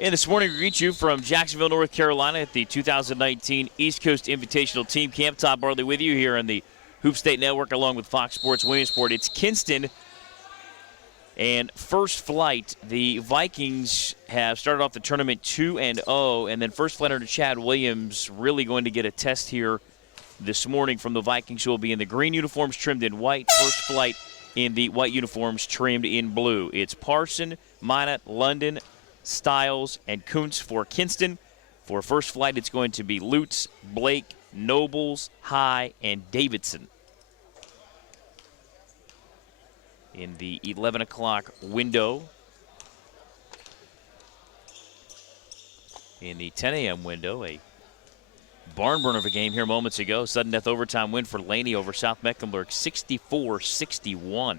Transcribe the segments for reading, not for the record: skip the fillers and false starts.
And this morning, we greet you from Jacksonville, North Carolina at the 2019 East Coast Invitational Team Camp. Todd Bartley with you here on the Hoop State Network along with Fox Sports Williamsport. It's Kinston and First Flight. The Vikings have started off the tournament 2-0, and then First Flight under Chad Williams really going to get a test here this morning from the Vikings, who will be in the green uniforms trimmed in white. First Flight in the white uniforms trimmed in blue. It's Parson, Minot, London, Stiles, and Kuntz for Kinston. For First Flight, it's going to be Lutz, Blake, Nobles, High, and Davidson. In the 11 o'clock window. In the 10 a.m. window, a barn burner of a game here moments ago. Sudden death overtime win for Laney over South Mecklenburg, 64-61.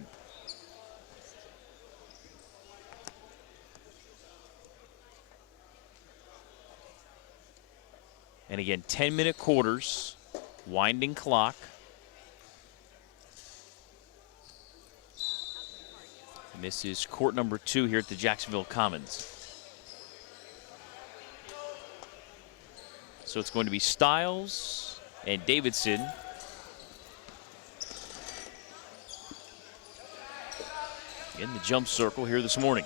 And again, 10-minute quarters, winding clock. And this is court number 2 here at the Jacksonville Commons. So it's going to be Stiles and Davidson. In the jump circle here this morning.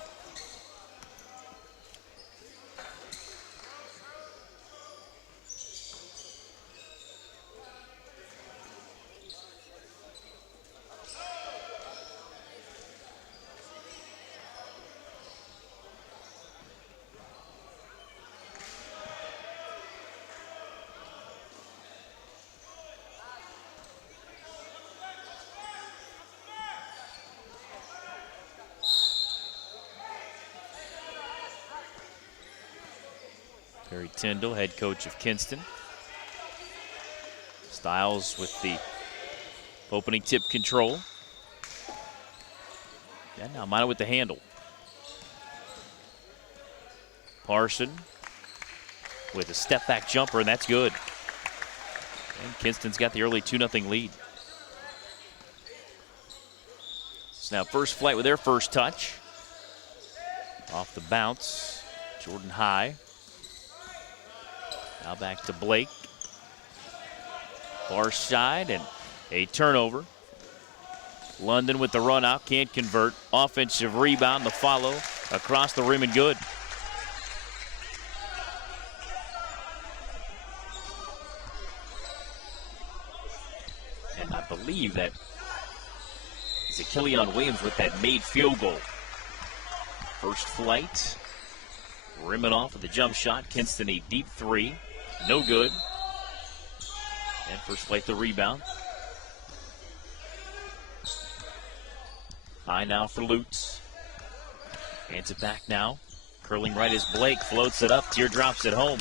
Terry Tyndall, head coach of Kinston. Stiles with the opening tip control. And now Minot with the handle. Parson with a step back jumper, and that's good. And Kinston's got the early 2-0 lead. So now First Flight with their first touch. Off the bounce, Jordan High. Now back to Blake. Far side and a turnover. London with the run out, can't convert. Offensive rebound, the follow across the rim and good. And I believe that it's Killian Williams with that made field goal. First Flight, rimming off with the jump shot. Kinston a deep three. No good. And First Flight the rebound. High now for Lutz. Hands it back now. Curling right as Blake floats it up. Teardrops at home.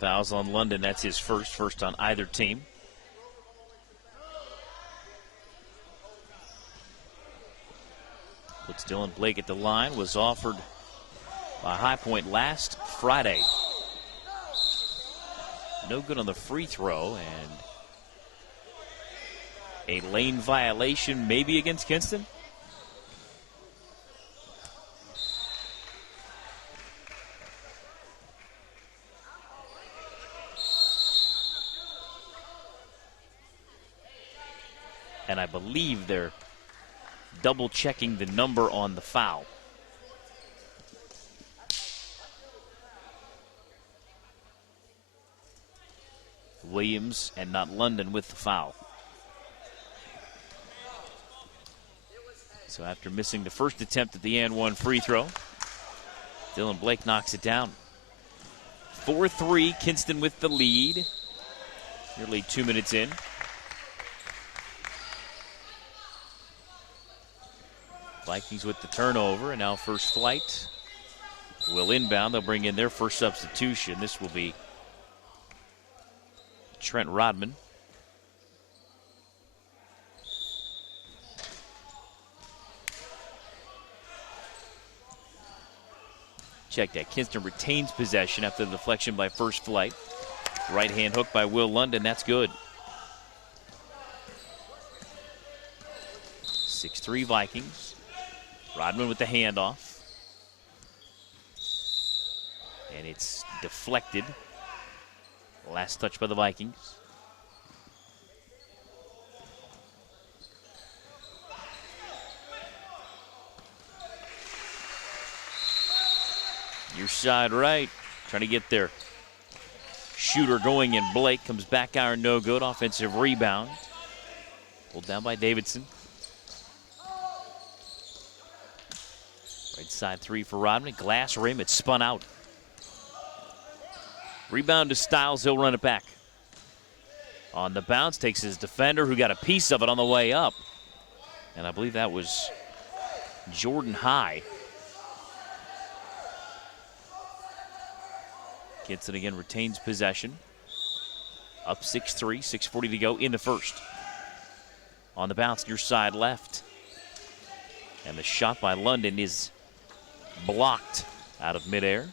Fouls on London. That's his first on either team. Puts Dylan Blake at the line. Was offered by High Point last Friday. No good on the free throw, and a lane violation maybe against Kinston. And I believe they're double checking the number on the foul. Williams and not London with the foul. So after missing the first attempt at the and one free throw, Dylan Blake knocks it down. 4-3, Kinston with the lead. Nearly 2 minutes in. Vikings with the turnover, and now First Flight will inbound. They'll bring in their first substitution. This will be Trent Rodman. Check that. Kinston retains possession after the deflection by First Flight. Right hand hook by Will London, that's good. 6-3 Vikings. Rodman with the handoff. And it's deflected. Last touch by the Vikings. Your side right, trying to get there. Shooter going in. Blake comes back iron, no good. Offensive rebound. Pulled down by Davidson. Right side three for Rodman. Glass rim, it's spun out. Rebound to Styles, he'll run it back. On the bounce, takes his defender who got a piece of it on the way up. And I believe that was Jordan High. Kinston again retains possession. Up 6-3, 6:40 to go in the first. On the bounce, near side left. And the shot by London is blocked out of midair.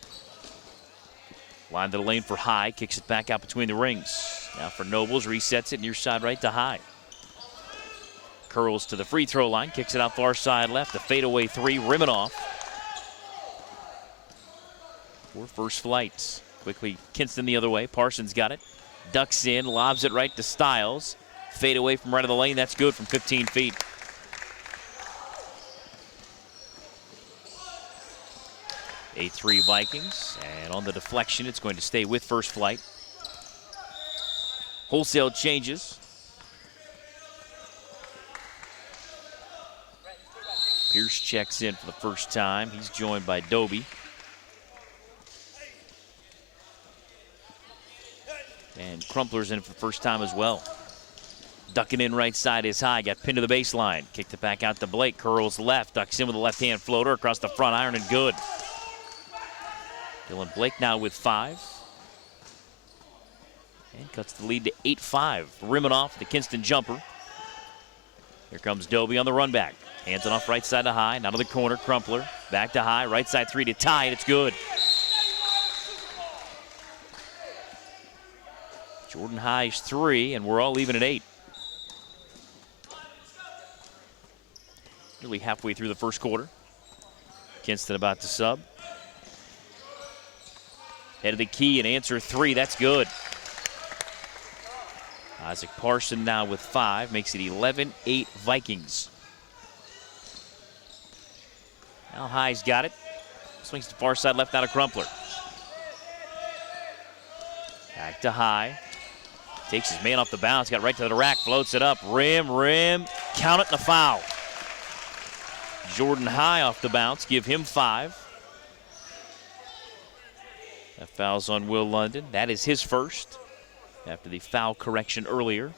Line to the lane for High, kicks it back out between the rings. Now for Nobles, resets it near side right to High. Curls to the free throw line, kicks it out far side left. A fadeaway three, rimming off. For first flight. Quickly, Kinston the other way. Parsons got it. Ducks in, lobs it right to Styles. Fade away from right of the lane. That's good from 15 feet. A 3 Vikings. And on the deflection, it's going to stay with first flight. Wholesale changes. Pierce checks in for the first time. He's joined by Doby. And Crumpler's in for the first time as well. Ducking in right side is High. Got pinned to the baseline. Kicked it back out to Blake. Curls left. Ducks in with a left-hand floater across the front iron and good. Dylan Blake now with 5. And cuts the lead to 8-5. Rimming off the Kinston jumper. Here comes Doby on the run back. Hands it off right side to High. Now to the corner. Crumpler. Back to High. Right side three to tie, and it's good. Jordan High's 3, and we're all even at 8. Nearly halfway through the first quarter. Kinston about to sub. Head of the key and answer 3, that's good. Isaac Parson now with 5, makes it 11-8 Vikings. Now High's got it. Swings to far side left out of Crumpler. Back to High. Takes his man off the bounce, got right to the rack, floats it up, rim, count it and a foul. Jordan High off the bounce, give him 5. That foul's on Will London. That is his first after the foul correction earlier.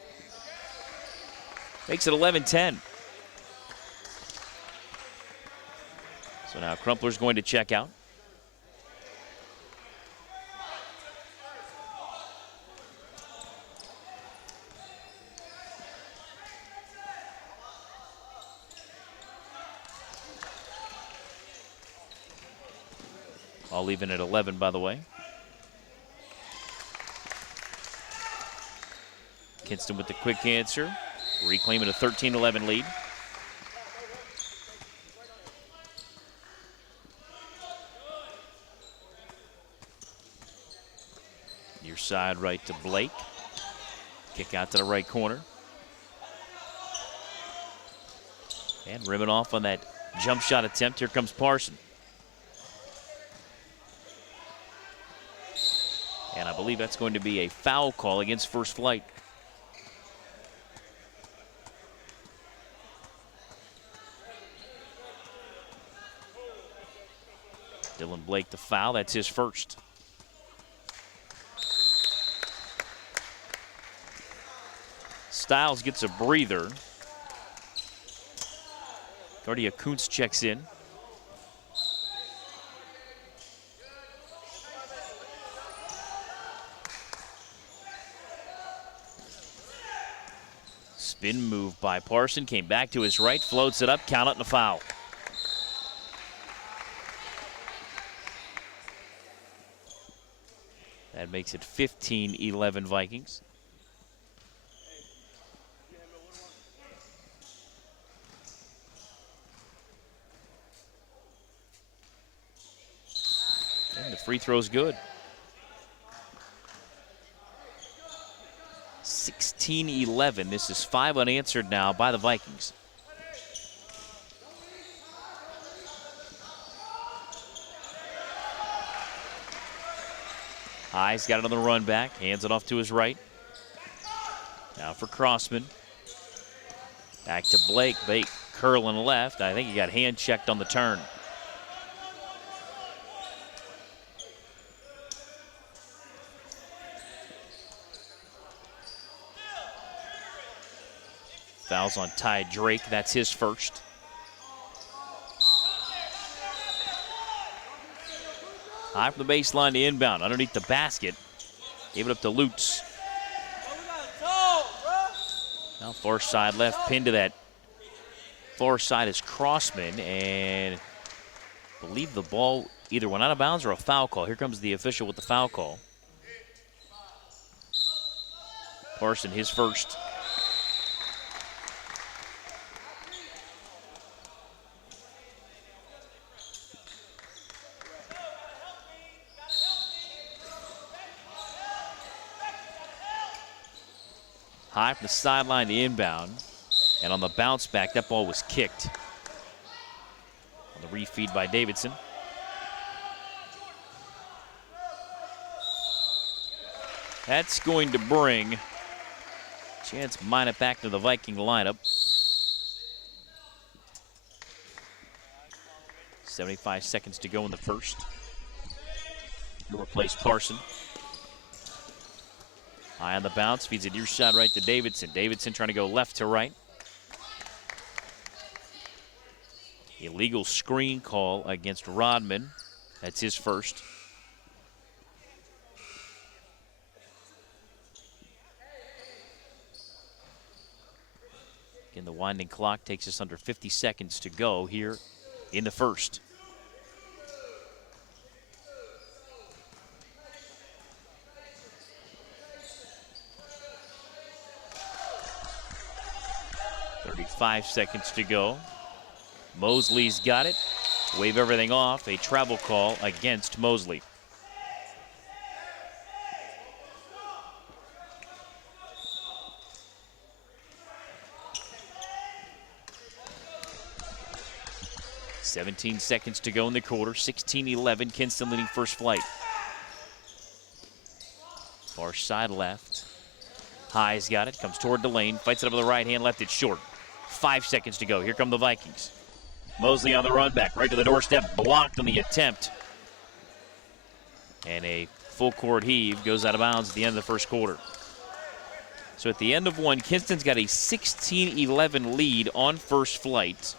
Makes it 11-10. So now Crumpler's going to check out. All even at 11, by the way. Kinston with the quick answer, reclaiming a 13-11 lead. Near side right to Blake. Kick out to the right corner. And rimming off on that jump shot attempt. Here comes Parson. And I believe that's going to be a foul call against first flight. Dylan Blake the foul, that's his first. Styles gets a breather. Guardia Kuntz checks in. Spin move by Parson, came back to his right, floats it up, count it and a foul. That That makes it 15-11 Vikings. And the free throw's good. 16-11. This is 5 unanswered now by the Vikings. High's got it on the run back. Hands it off to his right. Now for Crossman. Back to Blake. Blake curling left. I think he got hand checked on the turn. Fouls on Ty Drake. That's his first. High from the baseline to inbound. Underneath the basket. Gave it up to Lutz. Now far side left. Pinned to that far side is Crossman. And I believe the ball either went out of bounds or a foul call. Here comes the official with the foul call. Parson, his first. High from the sideline to inbound. And on the bounce back, that ball was kicked. On the refeed by Davidson. That's going to bring Chance Minot back to the Viking lineup. 75 seconds to go in the first. He'll replace Parson. High on the bounce, feeds it near side right to Davidson. Davidson trying to go left to right. Illegal screen call against Rodman. That's his first. Again, the winding clock takes us under 50 seconds to go here in the first. Five seconds to go. Mosley's got it. Wave everything off. A travel call against Mosley. (17 seconds to go in the quarter. 16-11. Kinston leading first flight. Far side left. High's got it. Comes toward the lane. Fights it up with the right hand. Left it short. 5 seconds to go. Here come the Vikings. Mosley on the run back. Right to the doorstep. Blocked on the attempt. And a full court heave goes out of bounds at the end of the first quarter. So at the end of one, Kinston's got a 16-11 lead on first flight.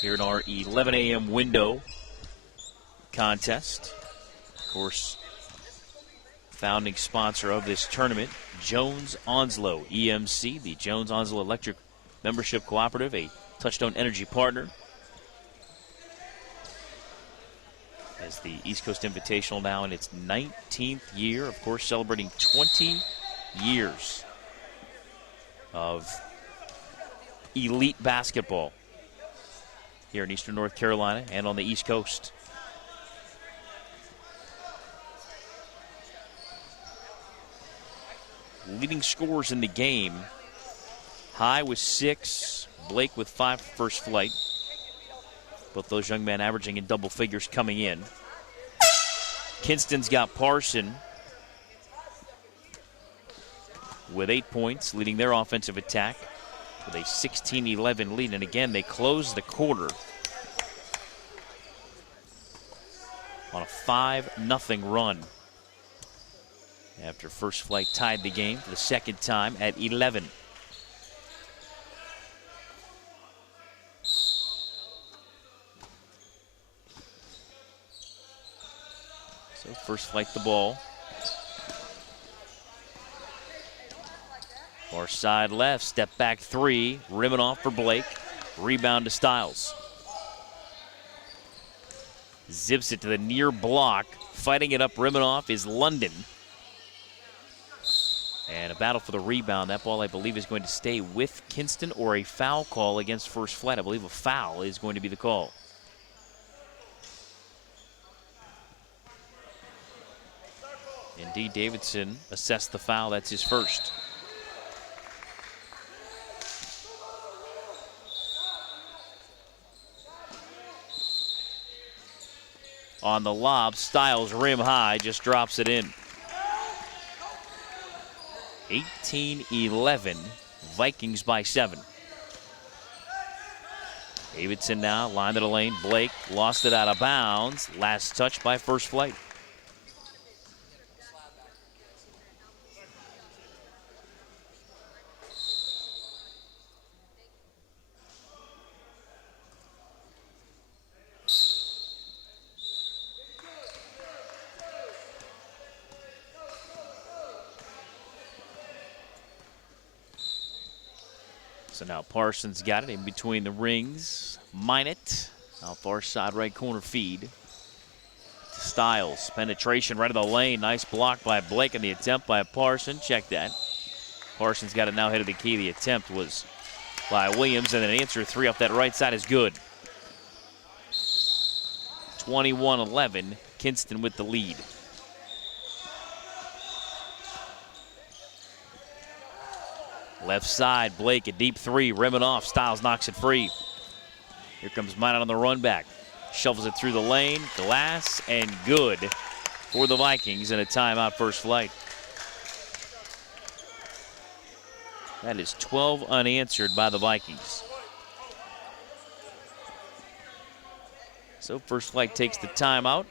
Here in our 11 a.m. window contest. Of course, founding sponsor of this tournament, Jones Onslow EMC, the Jones Onslow Electric Membership Cooperative, a Touchstone Energy partner. As the East Coast Invitational now in its 19th year, of course, celebrating 20 years of elite basketball here in Eastern North Carolina and on the East Coast. Leading scorers in the game. High with 6, Blake with 5 for first flight. Both those young men averaging in double figures coming in. Kinston's got Parson with 8 points, leading their offensive attack with a 16-11 lead. And again, they close the quarter on a 5-0 run. After first flight tied the game for the second time at 11. So first flight the ball. Far side left, step back 3, rimming off for Blake. Rebound to Stiles. Zips it to the near block Fighting it up, rimming off, is London. And a battle for the rebound. That ball, I believe, is going to stay with Kinston, or a foul call against First Flight. I believe a foul is going to be the call. Indeed, Davidson assessed the foul. That's his first. On the lob, Styles rim high, just drops it in. 18-11, Vikings by 7. Davidson now, line to the lane. Blake lost it out of bounds. Last touch by First Flight. So now Parsons got it in between the rings. Maisonet, out far side right corner feed. To Styles, penetration right of the lane. Nice block by Blake and the attempt by Parsons. Check that. Parsons got it now head of the key. The attempt was by Williams, and an answer three off that right side is good. 21-11, Kinston with the lead. Left side, Blake, a deep three, rimming off. Styles knocks it free. Here comes Maisonet on the run back. Shovels it through the lane, glass, and good for the Vikings, and a timeout, First Flight. That is 12 unanswered by the Vikings. So First Flight takes the timeout.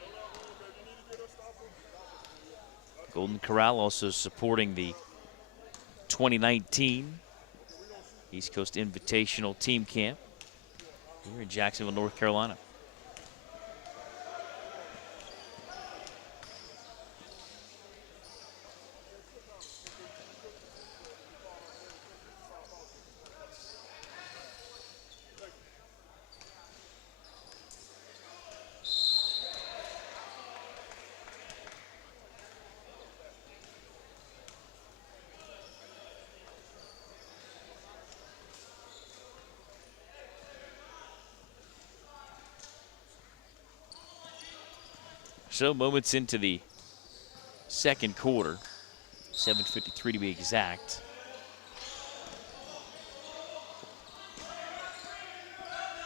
Golden Corral also supporting the 2019 East Coast Invitational Team Camp here in Jacksonville, North Carolina. So moments into the second quarter, 7:53 to be exact.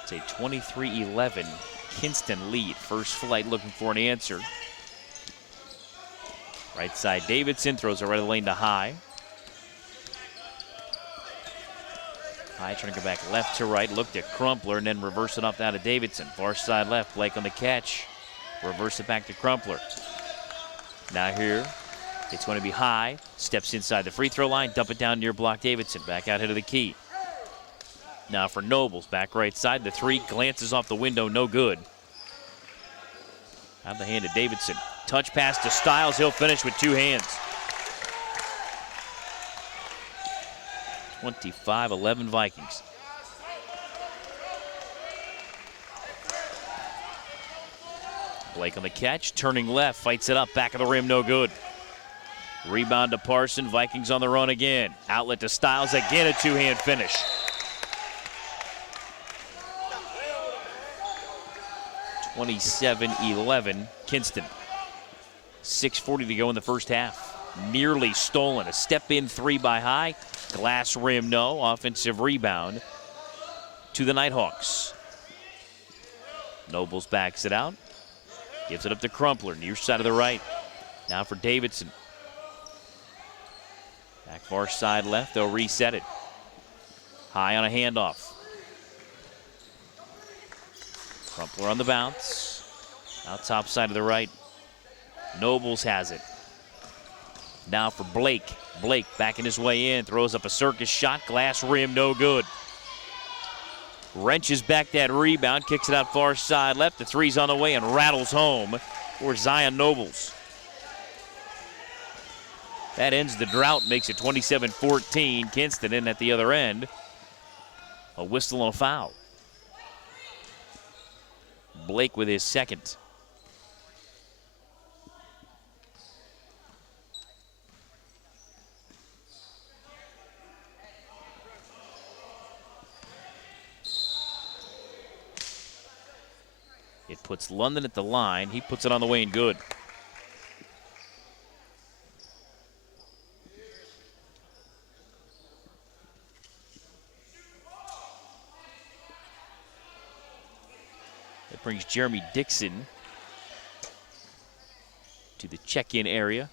It's a 23-11 Kinston lead. First Flight looking for an answer. Right side, Davidson throws it right of the lane to High. High trying to go back left to right, looked at Crumpler and then reverse it off down to Davidson. Far side left, Blake on the catch. Reverse it back to Crumpler. Now here, it's going to be High. Steps inside the free throw line, dump it down near block Davidson. Back out head of the key. Now for Nobles, back right side. The three glances off the window, no good. Out of the hand of Davidson. Touch pass to Styles, he'll finish with two hands. 25-11 Vikings. Blake on the catch, turning left, fights it up, back of the rim, no good. Rebound to Parson, Vikings on the run again. Outlet to Styles, again a two-hand finish. (27-11) Kinston. 6:40 to go in the first half. Nearly stolen, a step-in three by High. Glass rim, no. Offensive rebound to the Nighthawks. Nobles backs it out. Gives it up to Crumpler, near side of the right. Now for Davidson. Back far side left, they'll reset it. High on a handoff. Crumpler on the bounce. Out top side of the right. Nobles has it. Now for Blake. Blake backing his way in, throws up a circus shot, glass rim, no good. Wrenches back that rebound, kicks it out far side left. The three's on the way and rattles home for Zion Nobles. That ends the drought, makes it 27-14. Kinston in at the other end. A whistle and a foul. Blake with his second. It puts London at the line. He puts it on the way and good. That brings Jeremy Dixon to the check-in area.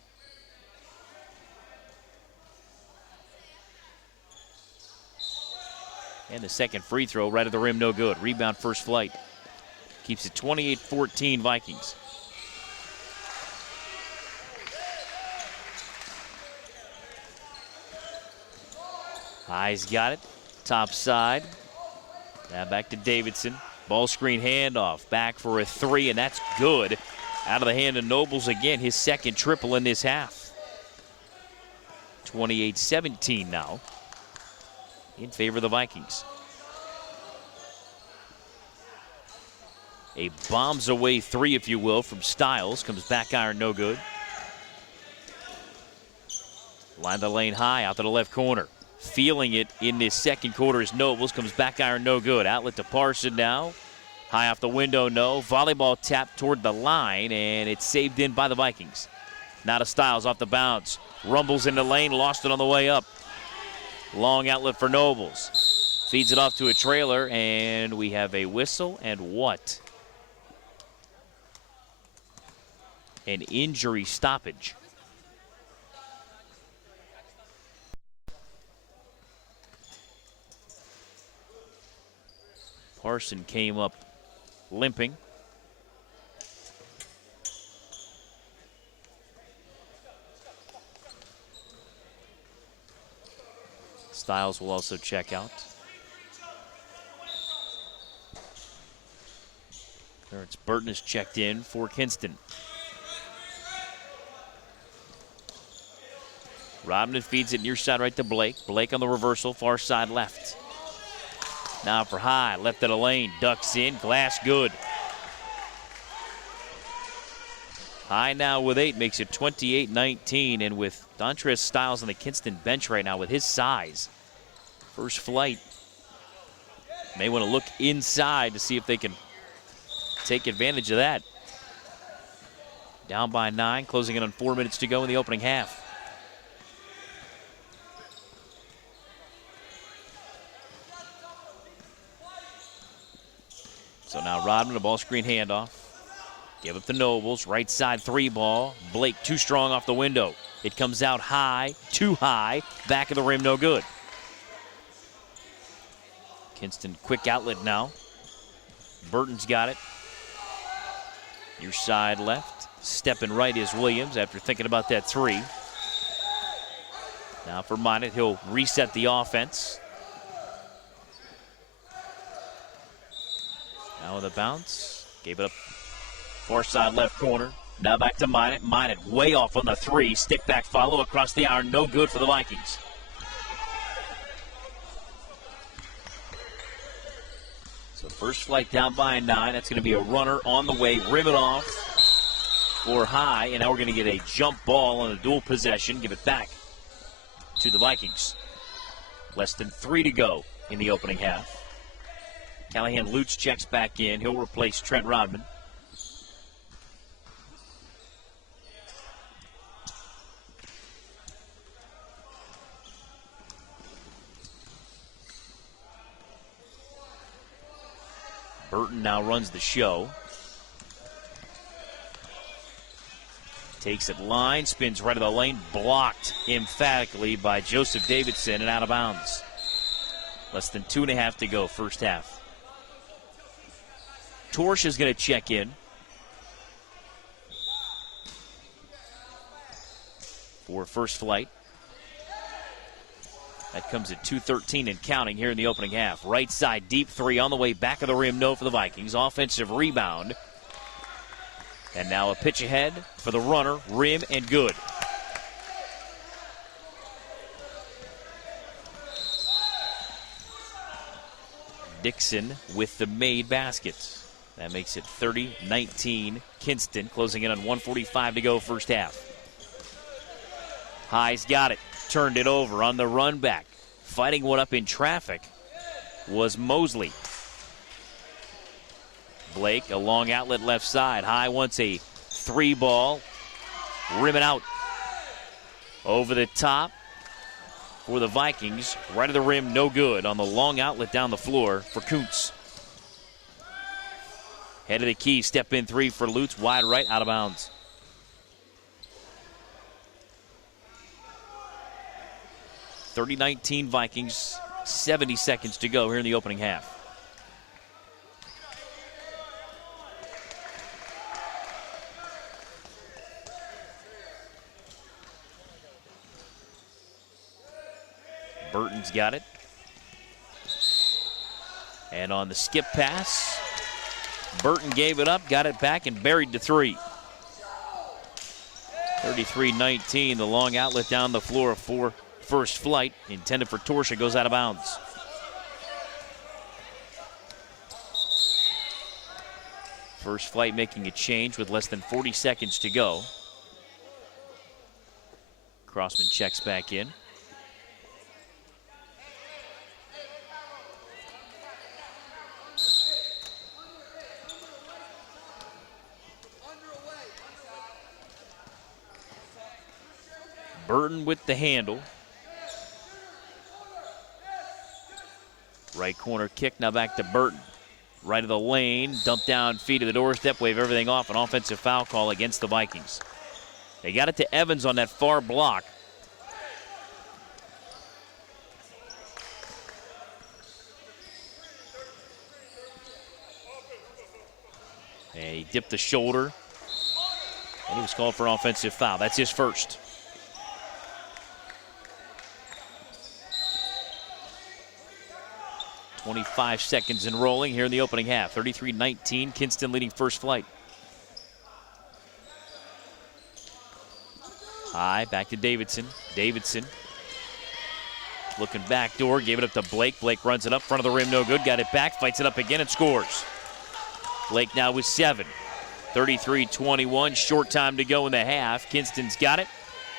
And the second free throw right at the rim, no good. Rebound, first flight. Keeps it 28-14 Vikings. High's got it. Top side. Now back to Davidson. Ball screen handoff. Back for a three, and that's good. Out of the hand of Nobles again. His second triple in this half. 28-17 now. In favor of the Vikings. A bombs away three, if you will, from Styles. Comes back iron, no good. Line the lane high, out to the left corner. Feeling it in this second quarter is Nobles. Comes back iron, no good. Outlet to Parson now. High off the window, no. Volleyball tap toward the line, and it's saved in by the Vikings. Now to Styles off the bounce. Rumbles in the lane, lost it on the way up. Long outlet for Nobles. Feeds it off to a trailer, and we have a whistle, and what? An injury stoppage. Parson came up limping. Styles will also check out. Terrence Burton is checked in for Kinston. Rodman feeds it near side right to Blake. Blake on the reversal, far side left. Now for High, left of the lane, ducks in, glass good. High now with 8, makes it 28-19, and with Dontrez Styles on the Kinston bench right now with his size. First flight. May want to look inside to see if they can take advantage of that. Down by 9, closing in on 4 minutes to go in the opening half. So now Rodman, a ball screen handoff. Give up to Nobles, right side three ball. Blake too strong off the window. It comes out high, too high. Back of the rim, no good. Kinston, quick outlet now. Burton's got it. Your side left. Stepping right is Williams after thinking about that three. Now for Minot, he'll reset the offense. Now with a bounce, gave it up far side left corner. Now back to Minot. Minot way off on the three. Stick back follow across the iron. No good for the Vikings. So first flight down by 9. That's going to be a runner on the way. Rim it off for High. And now we're going to get a jump ball on a dual possession. Give it back to the Vikings. Less than 3 to go in the opening half. Callahan Lutz checks back in. He'll replace Trent Rodman. Burton now runs the show. Takes it line, spins right of the lane, blocked emphatically by Joseph Davidson and out of bounds. Less than 2.5 to go, first half. Torsch is going to check in for first flight. That comes at 2:13 and counting here in the opening half. Right side deep three on the way, back of the rim, no for the Vikings. Offensive rebound. And now a pitch ahead for the runner, rim and good. Dixon with the made basket. That makes it 30-19 Kinston, closing in on 1:45 to go first half. High's got it, turned it over on the run back. Fighting one up in traffic was Mosley. Blake, a long outlet left side. High wants a 3-ball. Rim it out. Over the top for the Vikings. Right of the rim, no good on the long outlet down the floor for Kuntz. Head of the key, step in 3 for Lutz. Wide right, out of bounds. (30-19) Vikings, 70 seconds to go here in the opening half. Burton's got it. And on the skip pass, Burton gave it up, got it back, and buried the 3. 33-19, the long outlet down the floor for First Flight, intended for Torsha, goes out of bounds. First Flight making a change with less than 40 seconds to go. Crossman checks back in. Burton with the handle. Right corner kick, now back to Burton. Right of the lane, dump down, feet to the doorstep, wave everything off. An offensive foul call against the Vikings. They got it to Evans on that far block. And he dipped the shoulder. And he was called for an offensive foul. That's his first. .25 seconds and rolling here in the opening half. 33-19, Kinston leading First Flight. High, back to Davidson. Davidson looking back door, gave it up to Blake. Blake runs it up, front of the rim, no good. Got it back, fights it up again and scores. Blake now with 7. 33-21, short time to go in the half. Kinston's got it.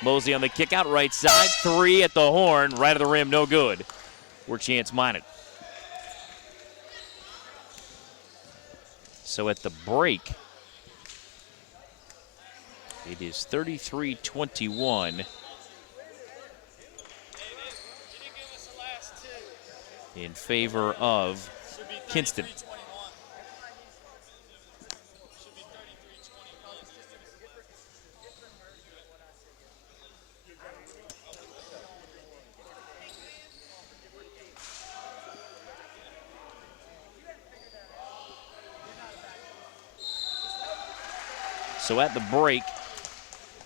Mosley on the kick out, right side. 3 at the horn, right of the rim, no good. We're chance minded. So at the break, it is 33-21 in favor of Kinston. So at the break,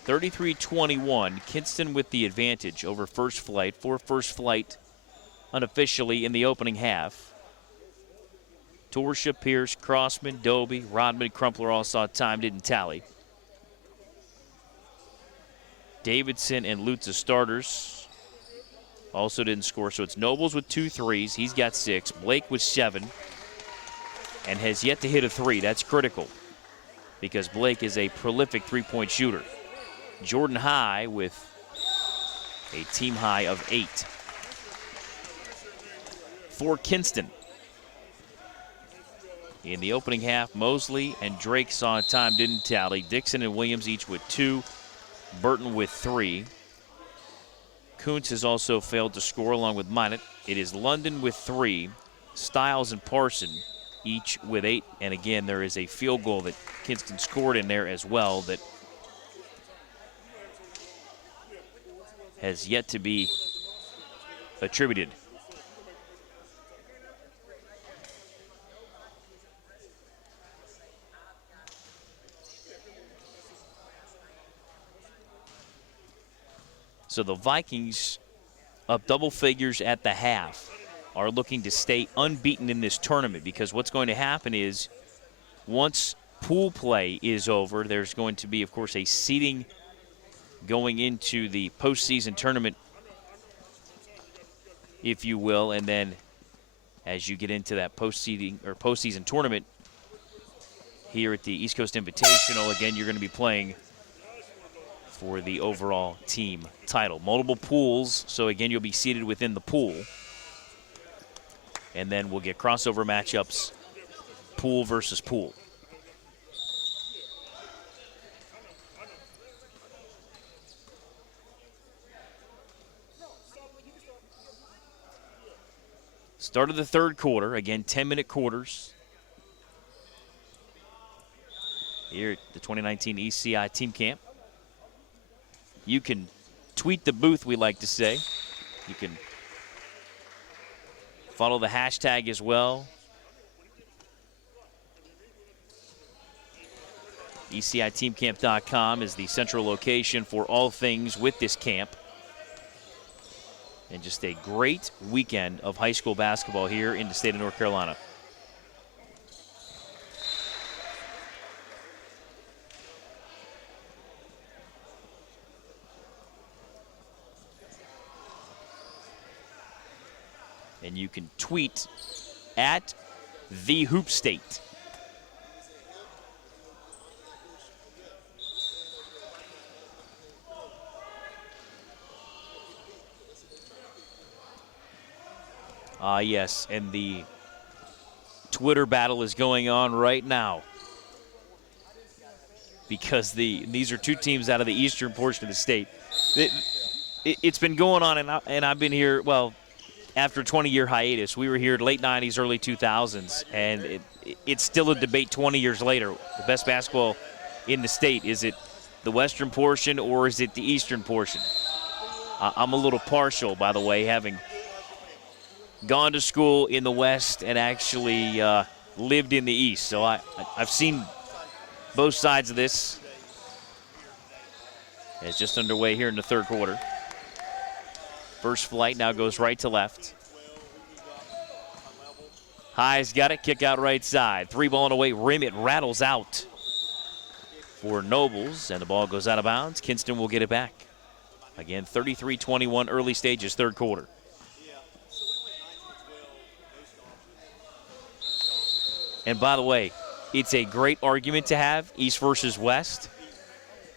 33-21, Kinston with the advantage over First Flight. For First Flight unofficially in the opening half. Torsha, Pierce, Crossman, Doby, Rodman, Crumpler all saw time, didn't tally. Davidson and Lutz as starters also didn't score, so it's Nobles with 2 threes. He's got 6. Blake with 7 and has yet to hit a 3. That's critical, because Blake is a prolific three-point shooter. Jordan High with a team high of 8. For Kinston, in the opening half, Mosley and Drake saw time, didn't tally. Dixon and Williams each with 2. Burton with 3. Kuntz has also failed to score along with Minot. It is London with 3. Stiles and Parson each with 8. And again, there is a field goal that Kinston scored in there as well that has yet to be attributed. So the Vikings, up double figures at the half, are looking to stay unbeaten in this tournament, because what's going to happen is once pool play is over, there's going to be, of course, a seeding going into the postseason tournament, if you will, and then as you get into that postseason tournament here at the East Coast Invitational, again, you're going to be playing for the overall team title. Multiple pools, so again, you'll be seated within the pool. And then we'll get crossover matchups pool versus pool. Start of the third quarter. Again, 10-minute quarters here at the 2019 ECI Team Camp. You can tweet the booth, we like to say. You can follow the hashtag as well. ECITeamCamp.com is the central location for all things with this camp. And just a great weekend of high school basketball here in the state of North Carolina. And you can tweet at the Hoop State. Yes, and the Twitter battle is going on right now because these are two teams out of the eastern portion of the state. It's been going on, and I've been here, well, after a 20-year hiatus. We were here late 90s, early 2000s, and it's still a debate 20 years later. The best basketball in the state, is it the western portion or is it the eastern portion? I'm a little partial, by the way, having gone to school in the West and actually lived in the East. So I've seen both sides of this. It's just underway here in the third quarter. First flight now goes right to left. High's got it, kick out right side. Three ball and away, rim, it rattles out for Nobles, and the ball goes out of bounds. Kinston will get it back. Again, 33-21, early stages, third quarter. And by the way, it's a great argument to have, East versus West.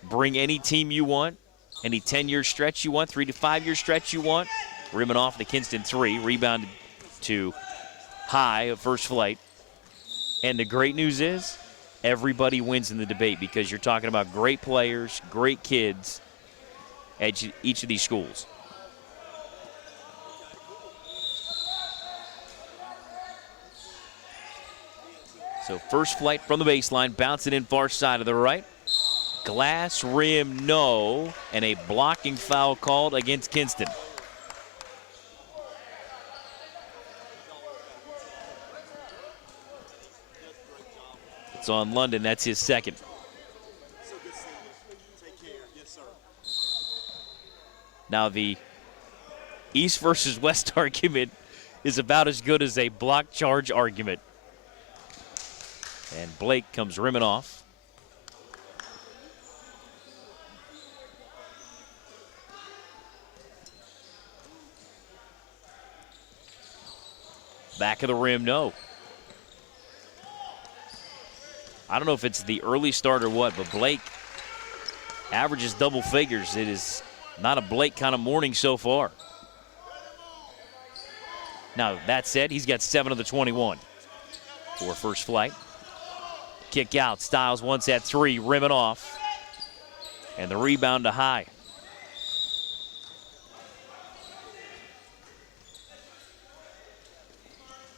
Bring any team you want, any 10-year stretch you want, 3 to 5 year stretch you want. Rimming off the Kinston three, rebounded to High of first flight. And the great news is everybody wins in the debate because you're talking about great players, great kids at each of these schools. So first flight from the baseline, bouncing in far side of the right. Glass rim, no, and a blocking foul called against Kinston. It's on London, that's his second. Now the East versus West argument is about as good as a block charge argument. And Blake comes rimming off. Back of the rim, no. I don't know if it's the early start or what, but Blake averages double figures. It is not a Blake kind of morning so far. Now, that said, he's got 7 of the 21 for first flight. Kick out, Styles once at 3, rimming off. And the rebound to High.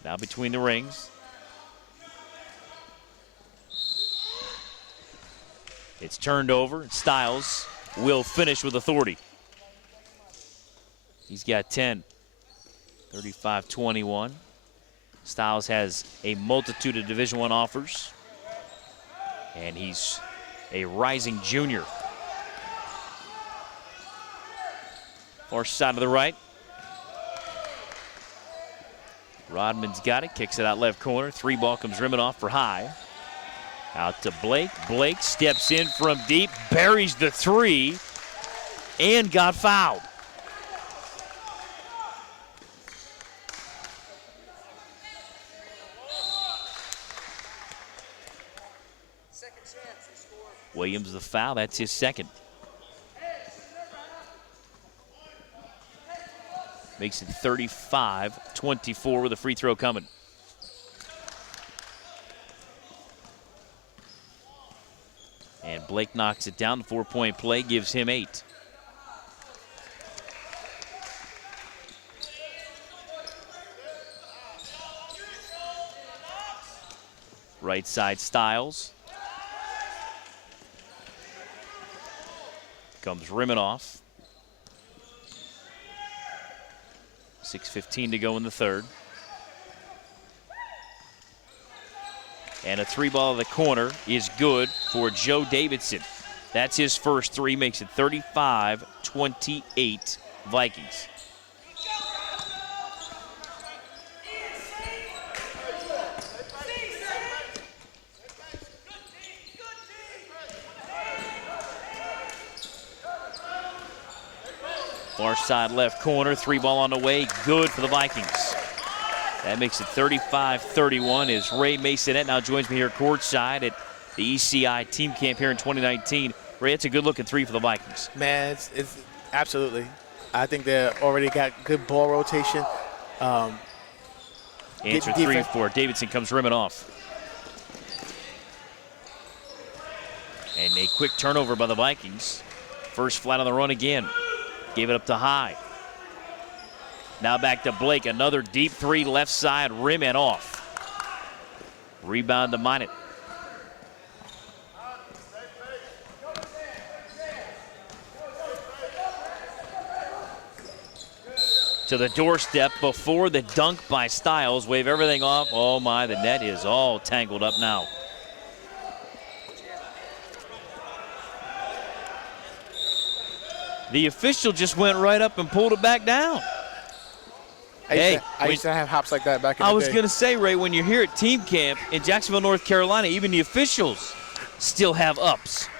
Now between the rings. It's turned over. Styles will finish with authority. He's got 10. 35-21. Styles has a multitude of Division I offers. And he's a rising junior. Far side of the right. Rodman's got it, kicks it out left corner. 3 ball comes rimming off for High. Out to Blake. Blake steps in from deep, buries the 3, and got fouled. Williams the foul, that's his second. Makes it 35-24 with a free throw coming. And Blake knocks it down. The 4-point play gives him 8. Right side Styles. Comes Rimanoff. 6:15 to go in the third. And a 3-ball in the corner is good for Joe Davidson. That's his first 3, makes it 35-28 Vikings. Far side left corner, 3-ball on the way, good for the Vikings. That makes it 35-31 as Ray Maisonet now joins me here courtside at the ECI team camp here in 2019. Ray, it's a good-looking 3 for the Vikings. Man, it's absolutely. I think they already got good ball rotation. Answer 3 for Davidson comes rimming off. And a quick turnover by the Vikings. First flat on the run again. Gave it up to High. Now back to Blake. Another deep 3 left side, rim and off. Rebound to Minot. To the doorstep before the dunk by Styles. Wave everything off. Oh my, the net is all tangled up now. The official just went right up and pulled it back down. I used to have hops like that back in the day. I was going to say, Ray, when you're here at team camp in Jacksonville, North Carolina, even the officials still have ups.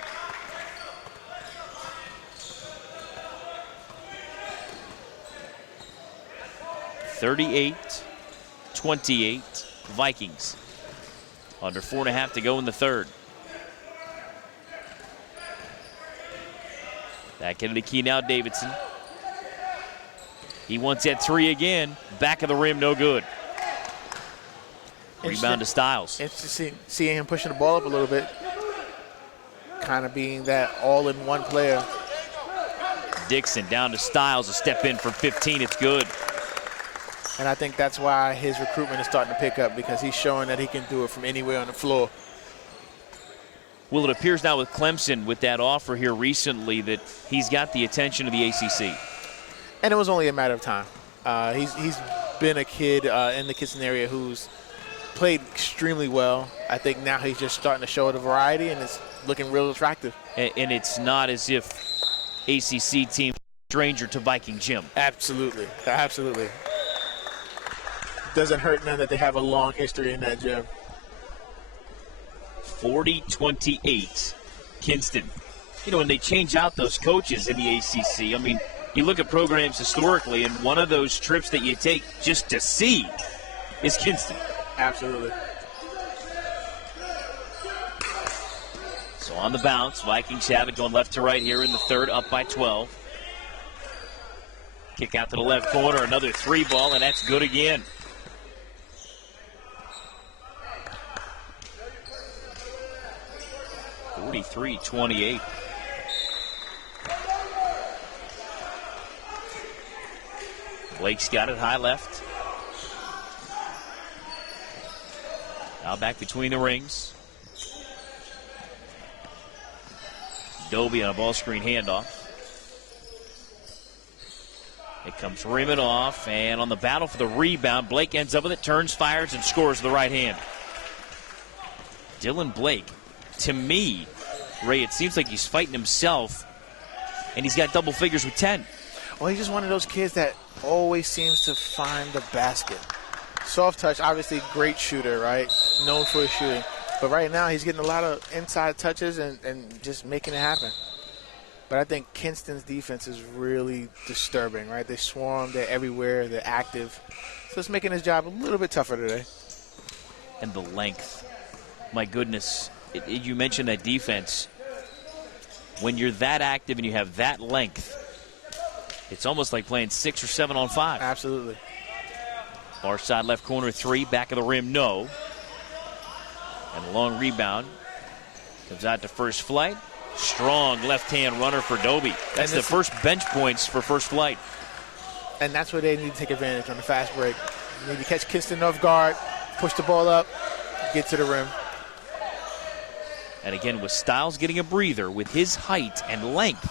(38-28) Vikings. Under 4.5 to go in the third. Back into the key now, Davidson. He wants that 3 again. Back of the rim, no good. Rebound to Styles. Interesting seeing him pushing the ball up a little bit. Kind of being that all-in-one player. Dixon down to Styles. A step in from 15. It's good. And I think that's why his recruitment is starting to pick up, because he's showing that he can do it from anywhere on the floor. Well, it appears now with Clemson, with that offer here recently, that he's got the attention of the ACC. And it was only a matter of time. He's been a kid in the Kinston area who's played extremely well. I think now he's just starting to show the variety, and it's looking real attractive. And it's not as if ACC team stranger to Viking gym. Absolutely, absolutely. Doesn't hurt none that they have a long history in that gym. 40-28, Kinston. You know, when they change out those coaches in the ACC, I mean, you look at programs historically, and one of those trips that you take just to see is Kinston. Absolutely. So on the bounce, Vikings have it going left to right here in the third, up by 12. Kick out to the left corner, another 3-ball, and that's good again. (43-28). Blake's got it high left. Now back between the rings. Dobie on a ball screen handoff. It comes rimming off, and on the battle for the rebound, Blake ends up with it, turns, fires, and scores with the right hand. Dylan Blake, to me, Ray, it seems like he's fighting himself, and he's got double figures with 10. Well, he's just one of those kids that always seems to find the basket. Soft touch, obviously great shooter, right? Known for his shooting. But right now he's getting a lot of inside touches and just making it happen. But I think Kinston's defense is really disturbing, right? They swarm, they're everywhere, they're active. So it's making his job a little bit tougher today. And the length. My goodness. You mentioned that defense. When you're that active and you have that length, it's almost like playing 6 or 7 on 5. Absolutely. Far side left corner 3, back of the rim, no. And a long rebound Comes out to first flight. Strong left-hand runner for Dobie. That's the first bench points for first flight. And that's where they need to take advantage on the fast break. You need to catch Kinston off guard, push the ball up, get to the rim. And again, with Styles getting a breather with his height and length,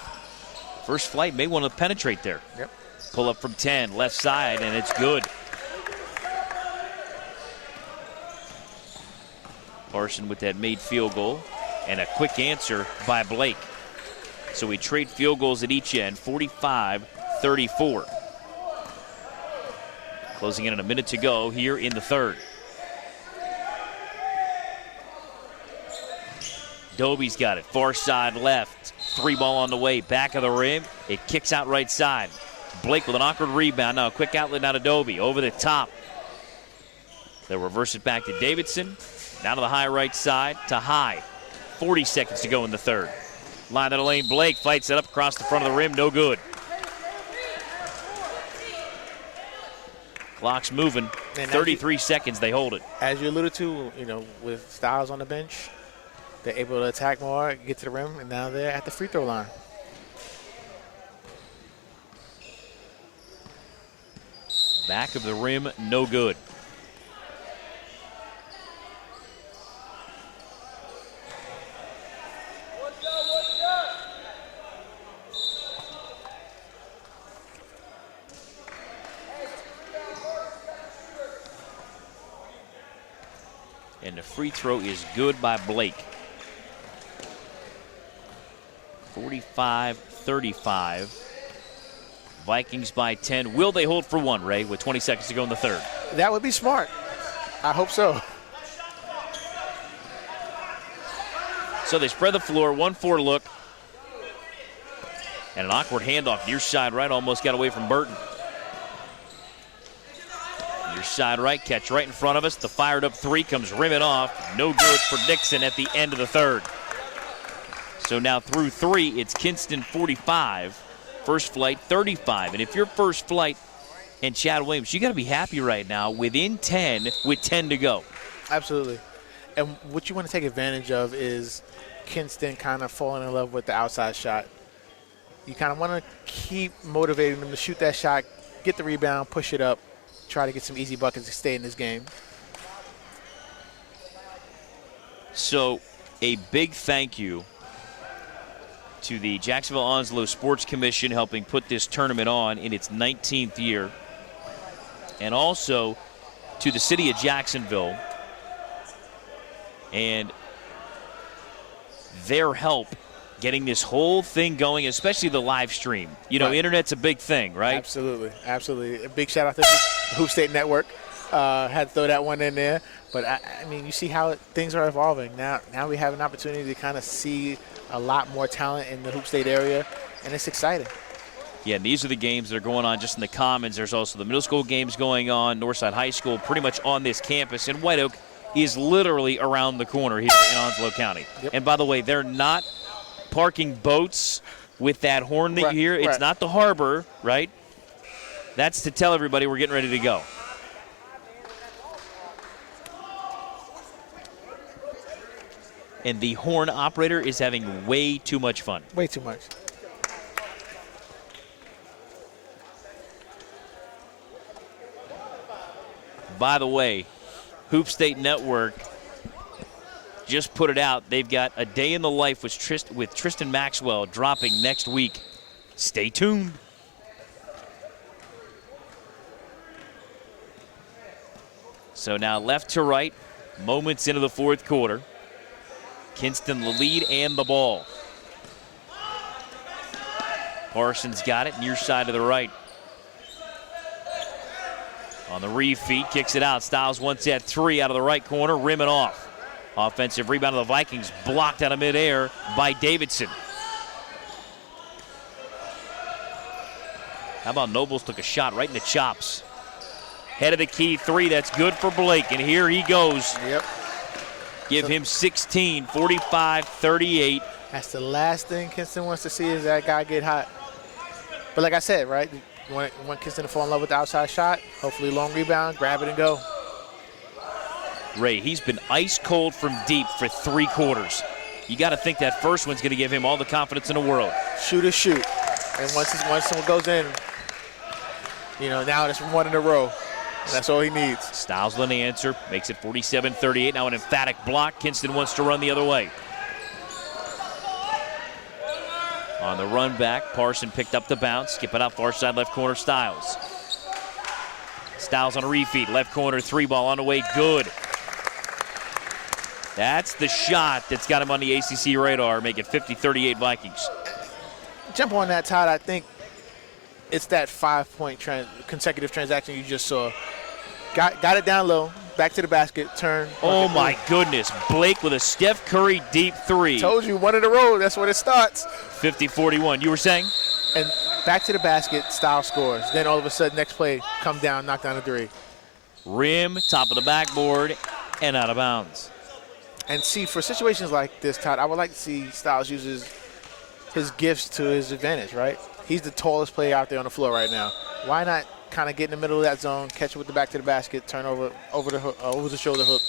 first flight may want to penetrate there. Yep. Pull up from 10, left side, and it's good. Parson with that made field goal and a quick answer by Blake. So we trade field goals at each end, 45-34. Closing in a minute to go here in the third. Dobie's got it, far side left. Three ball on the way, back of the rim. It kicks out right side. Blake with an awkward rebound. Now a quick outlet now to Dobie, over the top. They'll reverse it back to Davidson. Down to the high right side to High. 40 seconds to go in the third. Line of the lane, Blake fights it up across the front of the rim, no good. Clock's moving, 33 seconds, they hold it. As you alluded to, with Styles on the bench, they're able to attack more, get to the rim, and now they're at the free throw line. Back of the rim, no good. And the free throw is good by Blake. 45-35. Vikings by 10. Will they hold for one, Ray, with 20 seconds to go in the third? That would be smart. I hope so. So they spread the floor, 1-4 look. And an awkward handoff near side right, almost got away from Burton. Near side right, catch right in front of us. The fired up three comes rimming off. No good for Dixon at the end of the third. So now through three, it's Kinston 45, first flight 35. And if you're first flight and Chad Williams, you got to be happy right now within 10 with 10 to go. Absolutely. And what you want to take advantage of is Kinston kind of falling in love with the outside shot. You kind of want to keep motivating them to shoot that shot, get the rebound, push it up, try to get some easy buckets to stay in this game. So a big thank you to the Jacksonville Onslow Sports Commission helping put this tournament on in its 19th year, and also to the city of Jacksonville and their help getting this whole thing going, especially the live stream. Right. Internet's a big thing, right? Absolutely, absolutely. A big shout out to the Hoop State Network. Had to throw that one in there. But, I mean, you see how things are evolving. Now we have an opportunity to kind of see a lot more talent in the Hoop State area, and it's exciting. Yeah, and these are the games that are going on just in the Commons. There's also the middle school games going on. Northside High School pretty much on this campus. And White Oak is literally around the corner here in Onslow County. Yep. And, by the way, they're not parking boats with that horn that you hear. It's not the harbor, right? That's to tell everybody we're getting ready to go. And the horn operator is having way too much fun. Way too much. By the way, Hoop State Network just put it out. They've got A Day in the Life with Tristan Maxwell dropping next week. Stay tuned. So now left to right, moments into the fourth quarter. Kinston the lead and the ball. Parsons got it, near side to the right. On the re-feed, kicks it out. Styles wants that three out of the right corner, rimming off. Offensive rebound of the Vikings, blocked out of midair by Davidson. How about Nobles took a shot right in the chops. Head of the key three, that's good for Blake, and here he goes. Yep. Give him 16, 45-38. That's the last thing Kinston wants to see is that guy get hot. But like I said, right, you want Kinston to fall in love with the outside shot, hopefully long rebound, grab it and go. Ray, he's been ice cold from deep for 3 quarters. You got to think that first one's going to give him all the confidence in the world. Shoot is shoot. And once someone goes in, you know, now it's 1 in a row. And that's all he needs. Styles with an answer, makes it 47-38. Now an emphatic block. Kinston wants to run the other way. On the run back, Parson picked up the bounce. Skip it out far side left corner, Styles. Styles on a refeed, left corner, 3-ball on the way, good. That's the shot that's got him on the ACC radar, make it 50-38 Vikings. Jump on that, Todd. I think it's that 5-point consecutive transaction you just saw. Got it down low, back to the basket, turn. Oh my goodness, Blake with a Steph Curry deep 3. Told you, 1 in a row, that's when it starts. 50-41, you were saying? And back to the basket, Styles scores. Then all of a sudden, next play, come down, knock down a 3. Rim, top of the backboard, and out of bounds. And see, for situations like this, Todd, I would like to see Styles use his gifts to his advantage, right? He's the tallest player out there on the floor right now. Why not kind of get in the middle of that zone, catch it with the back to the basket, turn over the hook, over the shoulder hook.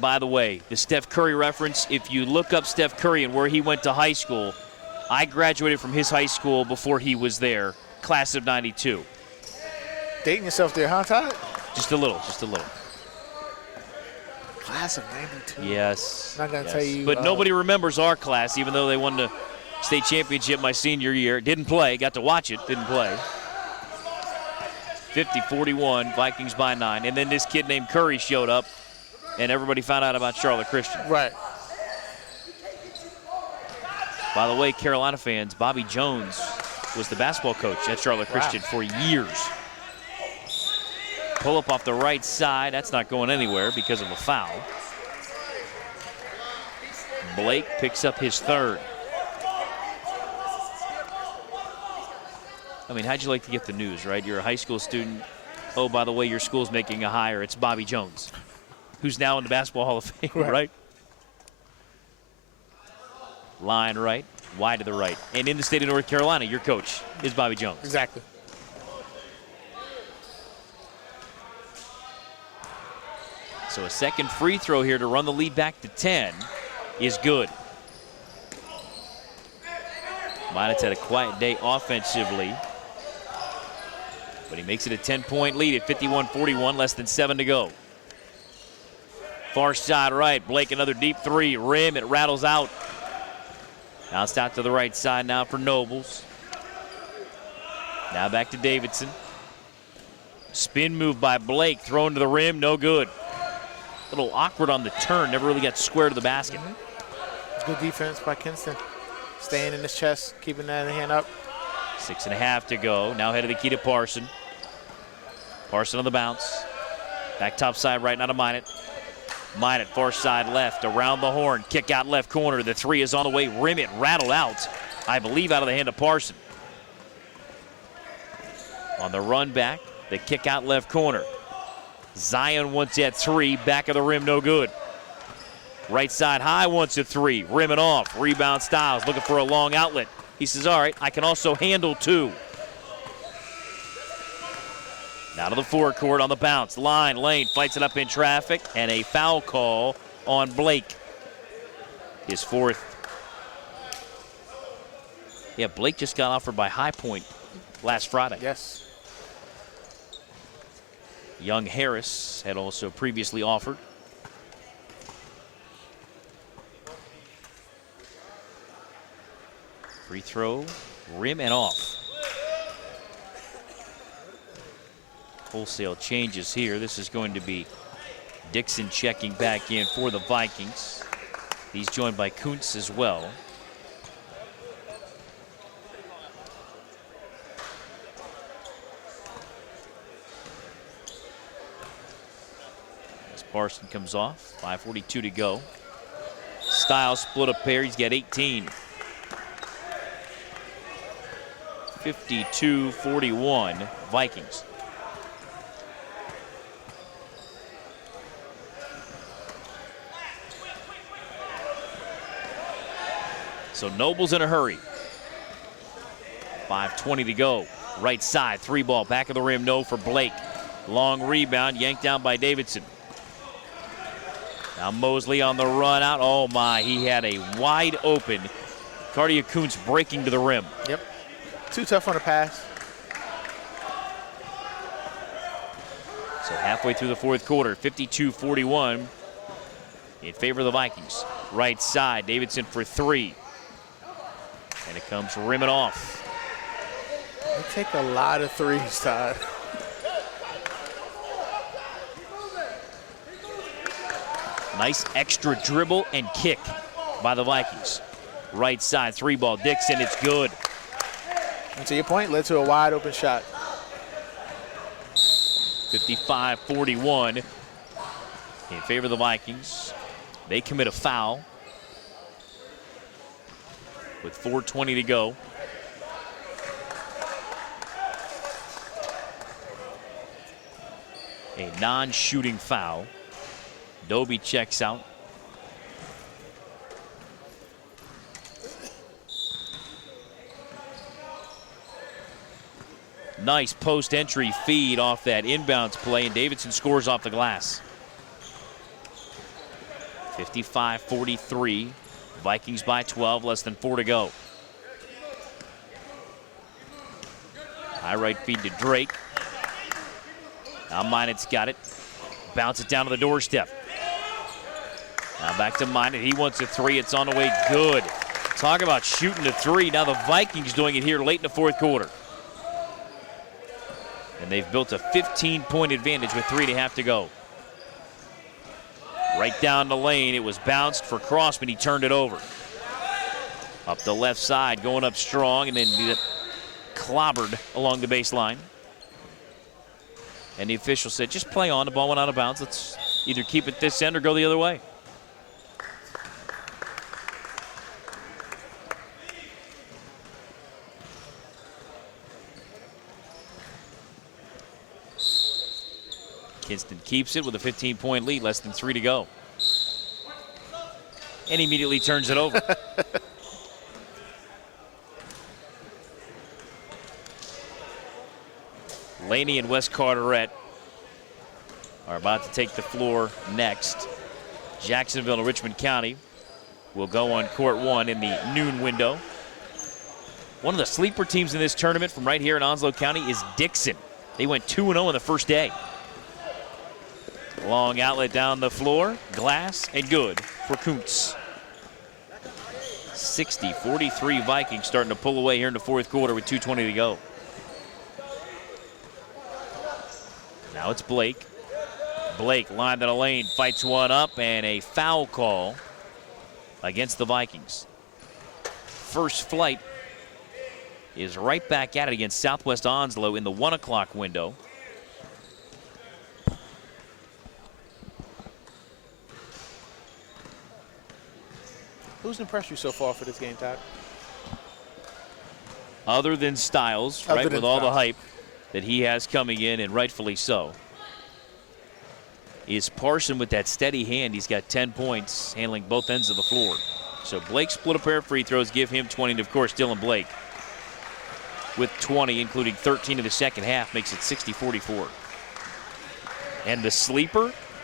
By the way, the Steph Curry reference, if you look up Steph Curry and where he went to high school, I graduated from his high school before he was there, class of 92. Dating yourself there, huh, Todd? Just a little, just a little. Class of 92. Yes. Not going to tell you. But nobody remembers our class, even though they won the state championship my senior year. Didn't play, got to watch it, didn't play. 50-41, Vikings by 9. And then this kid named Curry showed up, and everybody found out about Charlotte Christian. Right. By the way, Carolina fans, Bobby Jones was the basketball coach at Charlotte Christian for years. Pull up off the right side. That's not going anywhere because of a foul. Blake picks up his 3rd. I mean, how'd you like to get the news, right? You're a high school student. Oh, by the way, your school's making a hire. It's Bobby Jones, who's now in the Basketball Hall of Fame, right? Line right, wide to the right. And in the state of North Carolina, your coach is Bobby Jones. Exactly. So a second free throw here to run the lead back to 10 is good. Maisonet had a quiet day offensively, but he makes it a 10-point lead at 51-41, less than 7 to go. Far side right, Blake another deep 3, rim, it rattles out. Bounced out to the right side now for Nobles. Now back to Davidson. Spin move by Blake, thrown to the rim, no good. A little awkward on the turn, never really got square to the basket. Good defense by Kinston. Staying in his chest, keeping that hand up. 6.5 to go. Now head of the key to Parson. Parson on the bounce. Back top side right now to Maisonet. Maisonet far side left, around the horn, kick out left corner. The 3 is on the way, rim it, rattled out. I believe out of the hand of Parson. On the run back, the kick out left corner. Zion wants that 3, back of the rim, no good. Right side high wants a 3, rim it off. Rebound Styles, looking for a long outlet. He says, all right, I can also handle 2. Now to the forecourt on the bounce. Line, Lane fights it up in traffic, and a foul call on Blake. His 4th. Yeah, Blake just got offered by High Point last Friday. Yes. Young Harris had also previously offered. Free throw, rim and off. Wholesale changes here. This is going to be Dixon checking back in for the Vikings. He's joined by Kuntz as well. As Parson comes off, 5:42 to go. Styles split a pair, he's got 18. 52-41 Vikings. So Noble's in a hurry. 5:20 to go. Right side, 3-ball, back of the rim, no for Blake. Long rebound, yanked down by Davidson. Now Mosley on the run out. Oh my, he had a wide open Cardia Kuntz breaking to the rim. Yep. Too tough on the pass. So halfway through the fourth quarter, 52-41 in favor of the Vikings. Right side, Davidson for three. And it comes rimming off. They take a lot of threes, Todd. Nice extra dribble and kick by the Vikings. Right side, three ball, Dixon, it's good. And to your point, led to a wide open shot. 55-41 in favor of the Vikings. They commit a foul with 4:20 to go. A non-shooting foul. Doby checks out. Nice post-entry feed off that inbounds play, and Davidson scores off the glass. 55-43. Vikings by 12, less than 4 to go. High right feed to Drake. Now Minot's got it. Bounce it down to the doorstep. Now back to Minot. He wants a three. It's on the way. Good. Talk about shooting a three. Now the Vikings doing it here late in the fourth quarter. And they've built a 15-point advantage with 3.5 to go. Right down the lane. It was bounced for Crossman. He turned it over. Up the left side, going up strong, and then clobbered along the baseline. And the official said, just play on. The ball went out of bounds. Let's either keep it this end or go the other way. Kinston keeps it with a 15-point lead, less than 3 to go. And immediately turns it over. Laney and West Carteret are about to take the floor next. Jacksonville and Richmond County will go on court one in the noon window. One of the sleeper teams in this tournament from right here in Onslow County is Dixon. They went 2-0 in the first day. Long outlet down the floor, glass, and good for Kuntz. 60-43 Vikings starting to pull away here in the fourth quarter with 2:20 to go. Now it's Blake. Blake lined in a lane, fights one up, and a foul call against the Vikings. First flight is right back at it against Southwest Onslow in the 1 o'clock window. Who's impressed you so far for this game, Todd? Other than Styles, right, with all the hype that he has coming in, and rightfully so, is Parson with that steady hand. He's got 10 points, handling both ends of the floor. So Blake split a pair of free throws, give him 20, and of course Dylan Blake with 20, including 13 in the second half, makes it 60-44. And the sleeper,